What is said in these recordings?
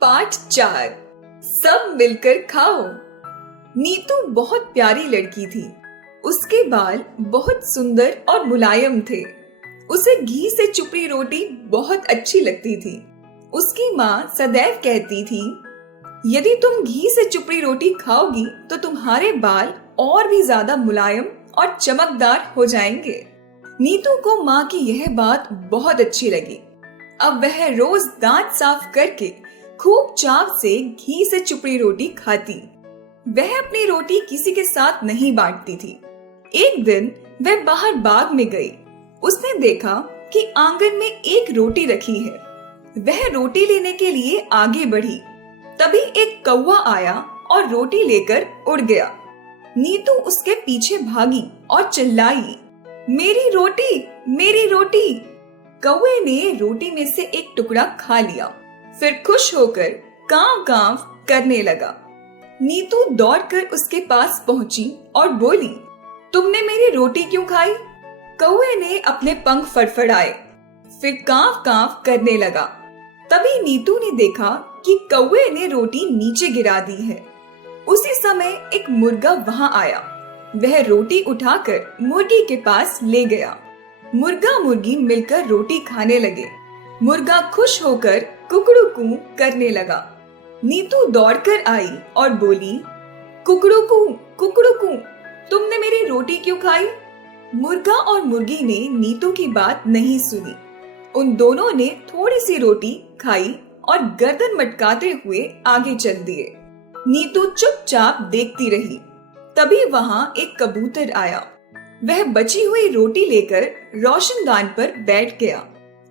पाठ 4 सब मिलकर खाओ। नीतू बहुत प्यारी लड़की थी। उसके बाल बहुत सुंदर और मुलायम थे। उसे घी से चुपड़ी रोटी बहुत अच्छी लगती थी। उसकी माँ सदैव कहती थी, यदि तुम घी से चुपड़ी रोटी खाओगी तो तुम्हारे बाल और भी ज्यादा मुलायम और चमकदार हो जाएंगे। नीतू को माँ की यह बात बहुत अच्छी लगी। अब वह रोज दांत साफ करके खूब चाव से घी से चुपड़ी रोटी खाती। वह अपनी रोटी किसी के साथ नहीं बांटती थी। एक दिन वह बाहर बाग में गई। उसने देखा कि आंगन में एक रोटी रखी है। वह रोटी लेने के लिए आगे बढ़ी। तभी एक कौवा आया और रोटी लेकर उड़ गया। नीतू उसके पीछे भागी और चिल्लाई, मेरी रोटी, मेरी रोटी। कौवे ने रोटी में से एक टुकड़ा खा लिया, फिर खुश होकर कांव कांव करने लगा। नीतू दौड़कर उसके पास पहुंची और बोली, तुमने मेरी रोटी क्यों खाई? कौवे ने अपने पंख फड़फड़ाए, फिर कांव कांव करने लगा। तभी नीतू ने देखा कि कौवे ने रोटी नीचे गिरा दी है। उसी समय एक मुर्गा वहां आया। वह रोटी उठाकर मुर्गी के पास ले गया। मुर्गा मुर्गी मिलकर रोटी खाने लगे। मुर्गा खुश होकर कुकड़ू करने लगा। नीतू दौड़कर आई और बोली, कुकड़ू कू, तुमने मेरी रोटी क्यों खाई? मुर्गा और मुर्गी ने नीतू की बात नहीं सुनी। उन दोनों ने थोड़ी सी रोटी खाई और गर्दन मटकाते हुए आगे चल दिए। नीतू चुपचाप देखती रही। तभी वहां एक कबूतर आया। वह बची हुई रोटी लेकर रोशनदान पर बैठ गया।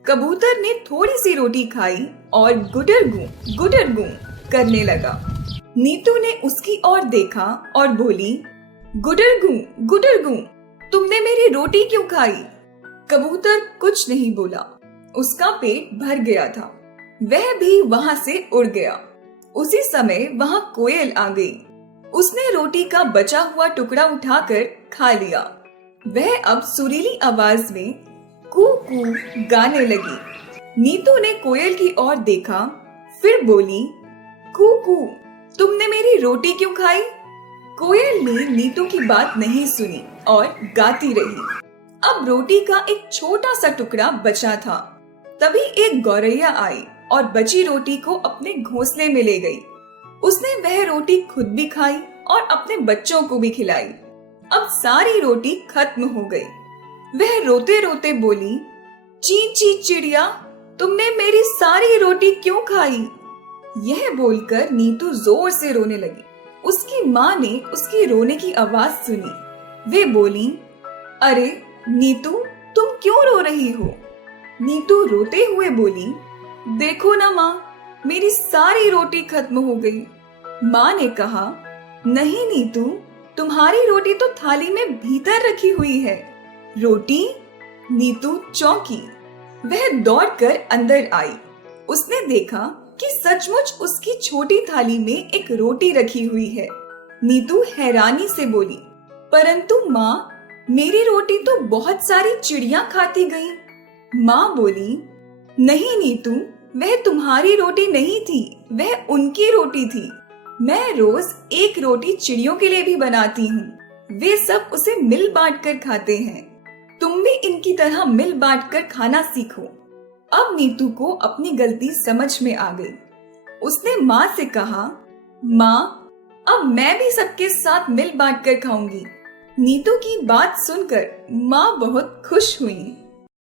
कबूतर ने थोड़ी सी रोटी खाई और गुटर गूं करने लगा। नीतू ने उसकी ओर देखा और बोली, गुटर गूं, तुमने मेरी रोटी क्यों खाई? कबूतर कुछ नहीं बोला। उसका पेट भर गया था। वह भी वहां से उड़ गया। उसी समय वहां कोयल आ गई। उसने रोटी का बचा हुआ टुकड़ा उठाकर खा लिया। वह अब सुरीली आवाज में कू गाने लगी। नीतू ने कोयल की ओर देखा, फिर बोली, कू, तुमने मेरी रोटी क्यों खाई? कोयल ने नीतू की बात नहीं सुनी और गाती रही। अब रोटी का एक छोटा सा टुकड़ा बचा था। तभी एक गौरैया आई और बची रोटी को अपने घोंसले में ले गई। उसने वह रोटी खुद भी खाई और अपने बच्चों को भी खिलाई। अब सारी रोटी खत्म हो गई। वह रोते रोते बोली, ची चिड़िया, तुमने मेरी सारी रोटी क्यों खाई? यह बोलकर नीतू जोर से रोने लगी। उसकी माँ ने उसकी रोने की आवाज सुनी। वे बोली, अरे नीतू, तुम क्यों रो रही हो? नीतू रोते हुए बोली, देखो ना माँ, मेरी सारी रोटी खत्म हो गई। माँ ने कहा, नहीं नीतू, तुम्हारी रोटी तो थाली में भीतर रखी हुई है। रोटी? नीतू चौंकी। वह दौड़कर अंदर आई। उसने देखा कि सचमुच उसकी छोटी थाली में एक रोटी रखी हुई है। नीतू हैरानी से बोली, परंतु माँ, मेरी रोटी तो बहुत सारी चिड़ियां खाती गईं। माँ बोली, नहीं नीतू, वह तुम्हारी रोटी नहीं थी, वह उनकी रोटी थी। मैं रोज एक रोटी चिड़ियों के लिए भी बनाती हूँ। वे सब उसे मिल बांट कर खाते हैं। तुम भी इनकी तरह मिल बांट कर खाना सीखो। अब नीतू को अपनी गलती समझ में आ गई। उसने माँ से कहा, माँ, अब मैं भी सबके साथ मिल बांट कर खाऊंगी। नीतू की बात सुनकर माँ बहुत खुश हुई।